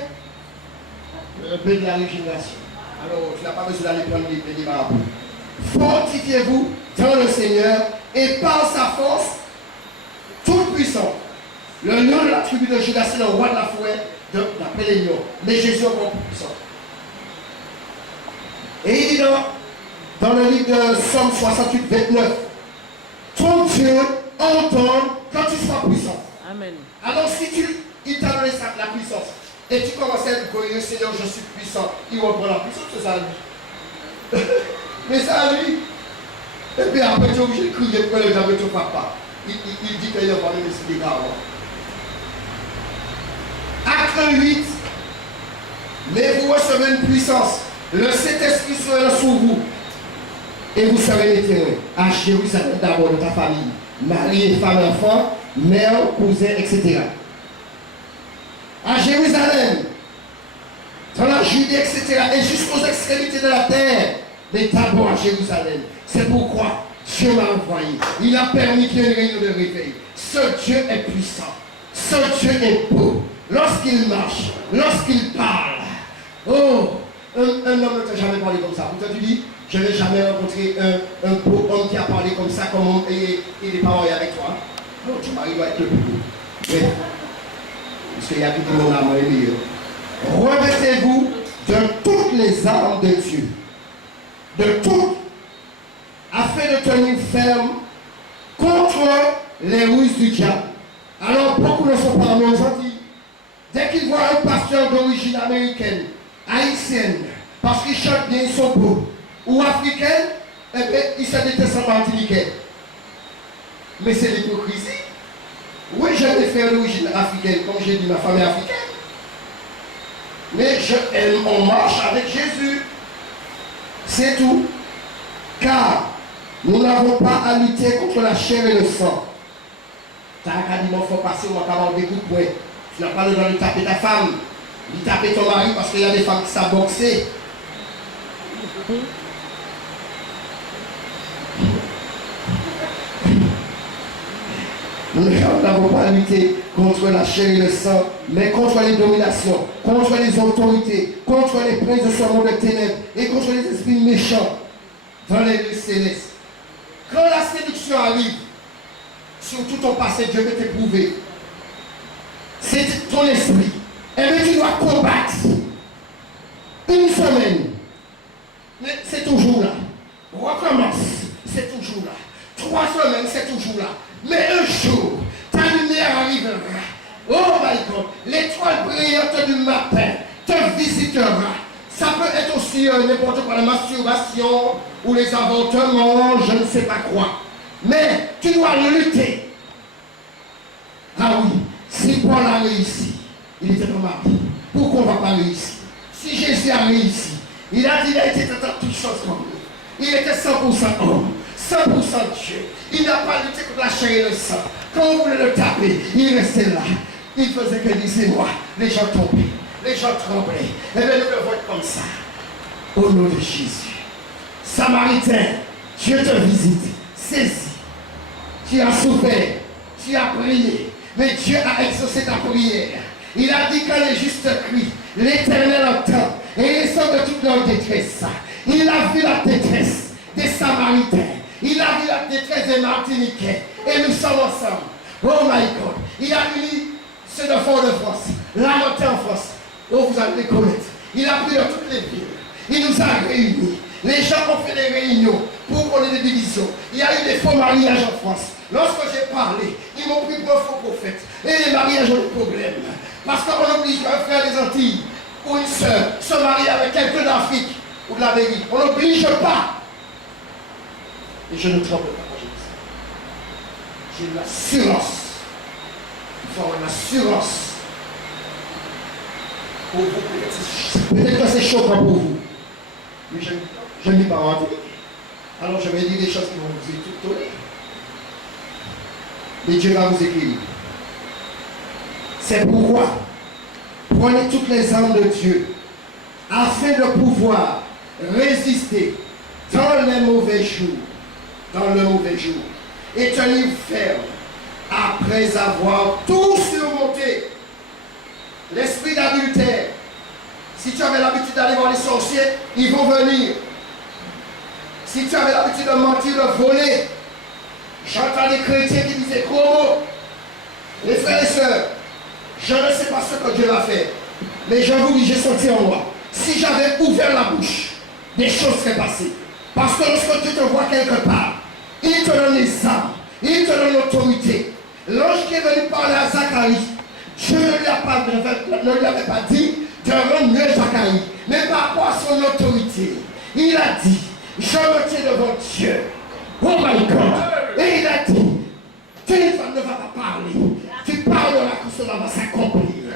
de la régénération. Alors, tu n'as pas besoin d'aller prendre les marabouts. Fortifiez-vous dans le Seigneur et par sa force toute puissante. Le lion de la tribu de Judas, c'est le roi de la forêt d'après les lions. Mais Jésus est encore plus puissant. Et il dit dans le livre de Somme 68, 29, ton Dieu entend quand tu sois puissant. Amen. Alors si il t'a donné la puissance, et tu commences à dire, Seigneur, je suis puissant, il reprend la puissance, c'est ça lui. Mais ça lui. Et puis après, tu es obligé de crier pour le jamais ton papa. Il dit qu'il a parlé de ce dégât. Acte 8, mais vous recevez une puissance. Le Saint-Esprit sera sur vous. Et vous serez les témoins. À Jérusalem d'abord de ta famille. Mari et femme, enfant, mère, cousin, etc. À Jérusalem, dans la Judée, etc. Et jusqu'aux extrémités de la terre. Mais d'abord à Jérusalem. C'est pourquoi Dieu m'a envoyé. Il a permis qu'il y ait une réunion de réveil. Ce Dieu est puissant. Ce Dieu est beau. Lorsqu'il marche, lorsqu'il parle. Oh, un homme ne t'a jamais parlé comme ça. Pourtant tu dis, je n'ai jamais rencontré un beau homme qui a parlé comme ça, comme et des parents avec toi. Non, ton mari doit être le plus beau. Oui. Parce qu'il y a tout le monde à moi meilleur. Revêtez-vous de toutes les armes de Dieu. De toutes. Afin de tenir ferme contre les ruses du diable. Alors beaucoup ne sont pas nos Antilles. Dès qu'ils voient un pasteur d'origine américaine, haïtienne, parce qu'il chante bien, ils sont beaux, ou africaine, eh bien, ils se détestent en martiniquais. Mais c'est l'hypocrisie. Oui, j'ai des frères d'origine africaine, comme j'ai dit, ma femme est africaine. Mais on marche avec Jésus. C'est tout. Car nous n'avons pas à lutter contre la chair et le sang. Tu as dit, il faut passer, on va avoir des coups de poing. Tu n'as pas le droit de taper ta femme, de taper ton mari, parce qu'il y a des femmes qui savent boxer. Nous n'avons pas lutté contre la chair et le sang, mais contre les dominations, contre les autorités, contre les princes de ce monde de ténèbres et contre les esprits méchants dans les lieux célestes. Quand la séduction arrive, sur tout ton passé, Dieu veut t'éprouver. C'est ton esprit. Et bien tu dois combattre. Une semaine, c'est toujours là. Recommence, c'est toujours là. 3 semaines, c'est toujours là. Mais un jour, ta lumière arrivera. Oh my God, l'étoile brillante du matin te visitera. Ça peut être aussi n'importe quoi, la masturbation ou les avortements, je ne sais pas quoi. Mais tu dois lutter. Ah oui, si Paul a réussi, il était dans ma vie. Pourquoi on ne va pas réussir? Si Jésus a réussi, il a dit qu'il a été dans toutes choses comme lui. Il était 100% homme, 100% Dieu. Il n'a pas lutté contre la chair et le sang. Quand on voulait le taper, il restait là. Il faisait que disait-moi, les gens tombaient, les gens tremblaient. Et bien nous devons être comme ça. Au nom de Jésus. Samaritain, Dieu te visite. Saisis. Tu as souffert, tu as prié, mais Dieu a exaucé ta prière. Il a dit que les justes crient, l'Éternel entend, et ils sont de toute leur détresse. Il a vu la détresse des Samaritains, il a vu la détresse des Martiniquais, et nous sommes ensemble. Oh my God, il a uni ceux de Fort-de-France, la montée en France. Oh, vous allez les connaître. Il a pris dans toutes les villes, il nous a réunis. Les gens ont fait des réunions pour qu'on ait des divisions. Il y a eu des faux mariages en France. Lorsque j'ai parlé, ils m'ont pris pour un faux prophète. Et les mariages ont des problèmes. Parce qu'on oblige un frère des Antilles ou une soeur se marier avec quelqu'un d'Afrique ou de l'Amérique. On n'oblige pas. Et je ne tremble pas quand je dis ça. J'ai une assurance. Il faut avoir une assurance. Pour vous, peut-être que c'est choquant pour vous. Mais je ne dis pas mentir. Alors je vais dire des choses qui vont vous étonner. Mais Dieu va vous écrire. C'est pourquoi prenez toutes les armes de Dieu afin de pouvoir résister dans les mauvais jours. Dans le mauvais jour. Et tenir ferme après avoir tout surmonté. L'esprit d'adultère. Si tu avais l'habitude d'aller voir les sorciers, ils vont venir. Si tu avais l'habitude de mentir, de voler, j'entends des chrétiens qui disaient comment? Les frères et sœurs, je ne sais pas ce que Dieu va faire, mais je vous dis, j'ai senti en moi. Si j'avais ouvert la bouche, des choses seraient passées. Parce que lorsque Dieu te voit quelque part, il te donne les armes, il te donne l'autorité. L'ange qui est venu parler à Zacharie, Dieu ne lui avait pas dit de rendre mieux Zacharie, mais par rapport à son autorité, il a dit, je me tiens devant Dieu. Oh my God! Et il a dit, téléphone ne va pas parler. Tu parleras que cela va s'accomplir.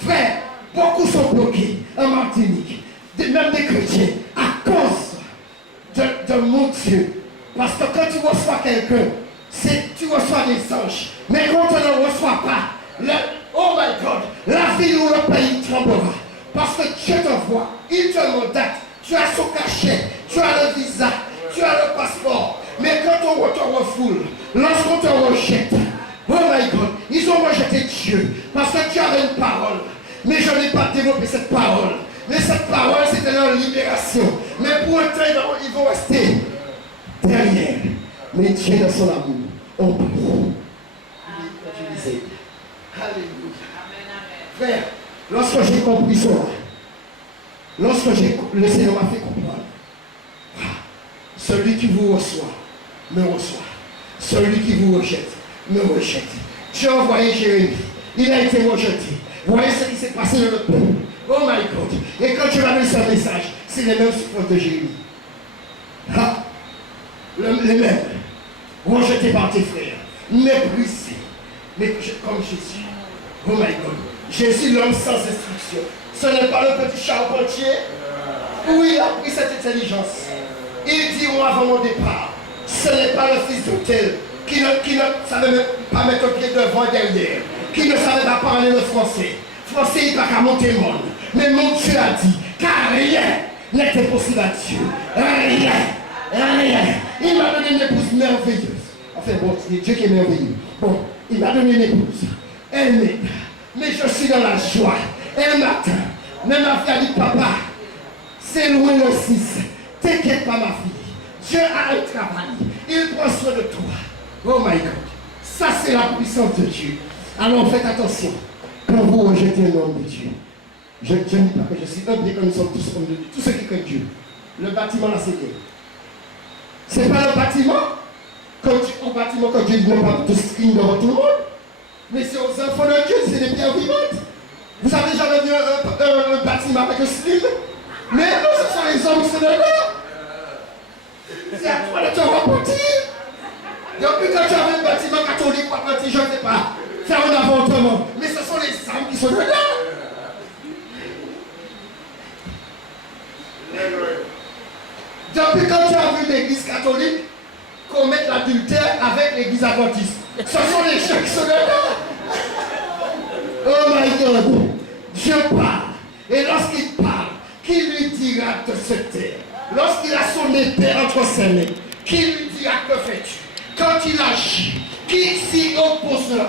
Frère, beaucoup sont bloqués en Martinique, même des chrétiens, à cause de mon Dieu. Parce que quand tu reçois quelqu'un, tu reçois des anges. Mais quand tu ne reçois pas, oh my God, la ville ou le pays tremblera. Parce que Dieu te voit, il te mandate. Tu as son cachet, tu as le visa, tu as le passeport. Mais quand on te refoule, lorsqu'on te rejette, oh my God, ils ont rejeté Dieu. Parce que tu avais une parole. Mais je n'ai pas développé cette parole. Mais cette parole, c'était leur libération. Mais pour un temps, ils vont rester derrière. Mais Dieu, dans son amour, on prie. Je disais, alléluia. Frère, lorsque j'ai compris cela, lorsque le Seigneur m'a fait comprendre, celui qui vous reçoit, me reçoit. Celui qui vous rejette, me rejette. J'ai envoyé Jérémie, il a été rejeté. Voyez ce qui s'est passé dans notre peuple. Oh my God. Et quand tu m'as donné ce message, c'est les mêmes souffrances de Jérémie. Ah, les mêmes. Rejetés par tes frères. Méprisés. Mais comme Jésus. Oh my God. Jésus, l'homme sans instruction. Ce n'est pas le petit charpentier où il a pris cette intelligence. Il dit moi avant mon départ, ce n'est pas le fils d'hôtel qui ne savait même pas mettre le pied devant et derrière, qui ne savait pas parler le français. Français, il n'a qu'à monter le monde. Mais mon Dieu a dit, car rien n'était possible à Dieu. Rien. Il m'a donné une épouse merveilleuse. Enfin bon, c'est Dieu qui est merveilleux. Bon, Il m'a donné une épouse. Elle m'aide. Mais je suis dans la joie. Et un matin, même ma fille a dit, papa, c'est loin le 6. T'inquiète pas, ma fille. Dieu a un travail. Il prend soin de toi. Oh my God. Ça, c'est la puissance de Dieu. Alors faites attention. Quand vous rejetez un homme de Dieu, je ne dis pas que je suis humble et que nous sommes tous hommes de Dieu. Tous ceux qui craignent Dieu. Le bâtiment là, c'est bien. C'est pas le bâtiment. Au bâtiment, quand Dieu dit non pas de string devant tout le monde. Mais c'est aux enfants de Dieu, c'est des pierres vivantes. Vous avez jamais vu un bâtiment avec un sling? Mais non, ce sont les hommes qui sont dedans. C'est à toi de te repentir. Depuis quand tu avais un bâtiment catholique, pas petit, je ne sais pas. Faire un avortement. Mais ce sont les hommes qui sont dedans. Depuis quand tu as vu l'église catholique commettre l'adultère avec l'église adventiste, ce sont les gens qui sont dedans. Oh my God, Dieu parle. Et lorsqu'il parle, qui lui dira de se taire? Lorsqu'il a son épée entre ses mains, qui lui dira que fais-tu? Quand il agit, qui s'y opposera?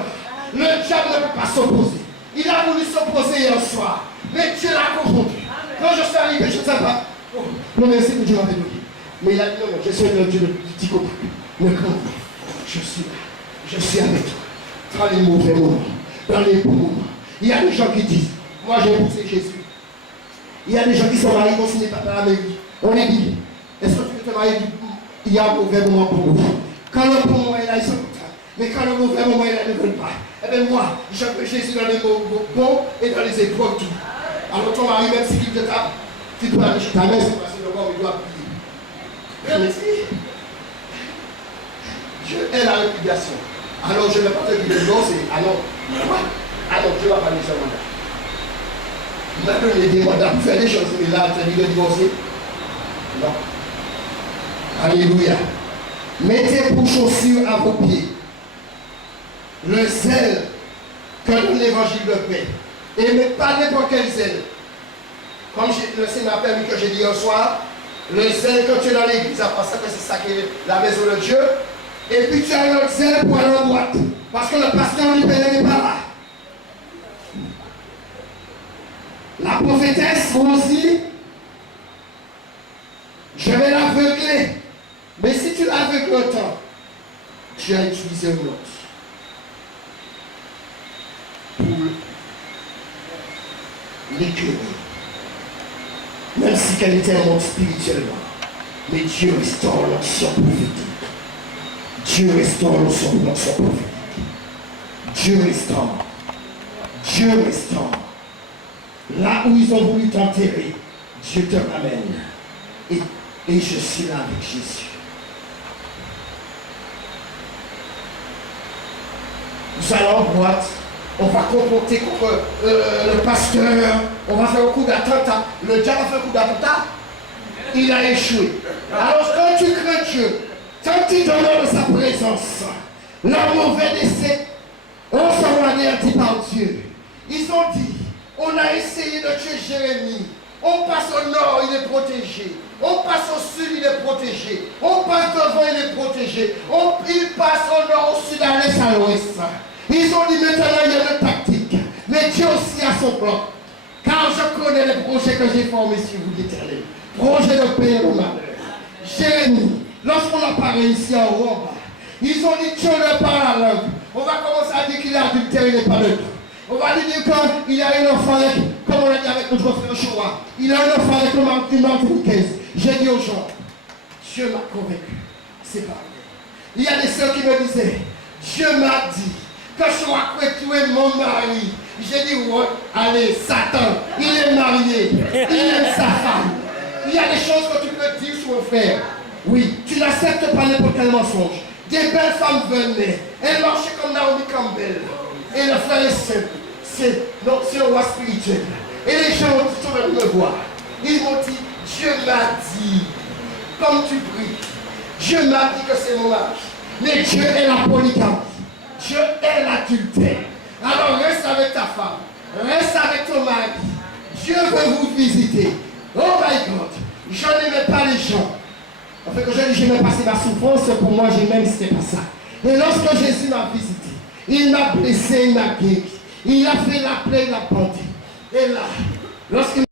Le diable ne peut pas s'opposer. Il a voulu s'opposer hier soir, mais Dieu l'a confondu. Quand je suis arrivé, je ne sais pas. Oh, non, mais c'est que Dieu m'avait donné. Mais il a dit non, je suis le Dieu du petit copain. Ne crains pas, je suis là. Je suis avec toi. Dans les mauvais moments, dans les bons moments. Il y a des gens qui disent, moi j'ai épousé Jésus. Il y a des gens qui sont mariés, on signe pas par la mairie. On est dit, est-ce que tu veux te marier? Il y a un mauvais moment pour nous. Quand le bon moment est là, ils sont contents. Mais quand le mauvais moment est là, ils ne veulent pas. Eh bien moi, je veux Jésus dans les bons et dans les épreuves tout. Alors ton mari, même s'il te tape, tu dois aller chez ta mère, c'est parce que le corps il doit plier. Merci. Dieu est la répudiation. Alors je ne vais pas te dire non, c'est alors. Alors Dieu va pas dire ça mandat. Il m'a donné des mandats pour faire des choses, mais là, tu as dit de divorcer. Non. Alléluia. Mettez pour chaussures à vos pieds le zèle que donne l'évangile de paix. Et mais pas n'importe quel zèle. Comme le Seigneur m'a permis que j'ai dit hier soir, le zèle quand tu es dans l'église, parce que c'est ça qui est la maison de Dieu. Et puis tu as un autre zèle pour aller en boîte. Parce que le pasteur libéré n'est pas là. La prophétesse aussi, je vais l'aveugler. Mais si tu l'aveugles autant, tu as utilisé une autre. Pour l'éclairer. Même si qu'elle était un monde spirituellement. Mais Dieu restaure l'onction prophétique. Dieu restaure l'onction prophétique. Dieu restaure. Dieu restaure. Là où ils ont voulu t'enterrer, Dieu te ramène. Et je suis là avec Jésus. Nous allons en boîte. On va comporter contre le pasteur. On va faire un coup d'attentat. Le diable a fait un coup d'attentat. Il a échoué. Alors quand tu crains Dieu, quand tu demeures de sa présence, la mauvaise décès, on sera anéanti par Dieu. Ils ont dit, on a essayé de tuer Jérémie. On passe au nord, il est protégé. On passe au sud, il est protégé. On passe devant, il est protégé. Il passe au nord, au sud, à l'est, à l'ouest. Ils ont dit maintenant il y a une tactique. Mais Dieu aussi a son plan. Car je connais les projets que j'ai formés sur vous, l'Éternel. Projet de paix et de malheur. Jérémie, lorsqu'on a parlé ici en Rome, ils ont dit Dieu ne parle à langue. On va commencer à dire qu'il a adultère, il n'est pas neutre. On va lui dire qu'il y a un enfant avec, comme on l'a dit avec notre frère Choua, il a un enfant avec une Martiniquaise. J'ai dit aux gens, Dieu m'a convaincu. C'est pas vrai. Il y a des sœurs qui me disaient, Dieu m'a dit que Choua tu es mon mari. J'ai dit, ouais, allez, Satan, il est marié, il aime sa femme. Il y a des choses que tu peux dire sur un frère. Oui, tu n'acceptes pas n'importe quel mensonge. Des belles femmes venaient, elles marchaient comme Naomi Campbell. Et le frère est simple, c'est un roi spirituel. Et les gens sont venus me voir. Ils m'ont dit, Dieu m'a dit, comme tu pries, Dieu m'a dit que c'est mon mari. Mais Dieu est la polygamie. Dieu est l'adultère. Alors reste avec ta femme, reste avec ton mari. Dieu veut vous visiter. Oh my God, je n'aimais pas les gens. En fait, quand je dis j'aimais passer ma souffrance, pour moi, j'aimais, mais ce n'était pas ça. Et lorsque Jésus m'a visité, Il m'a blessé, il m'a guéri. Il a fait la plaie, il a bandé. Et là, lorsqu'il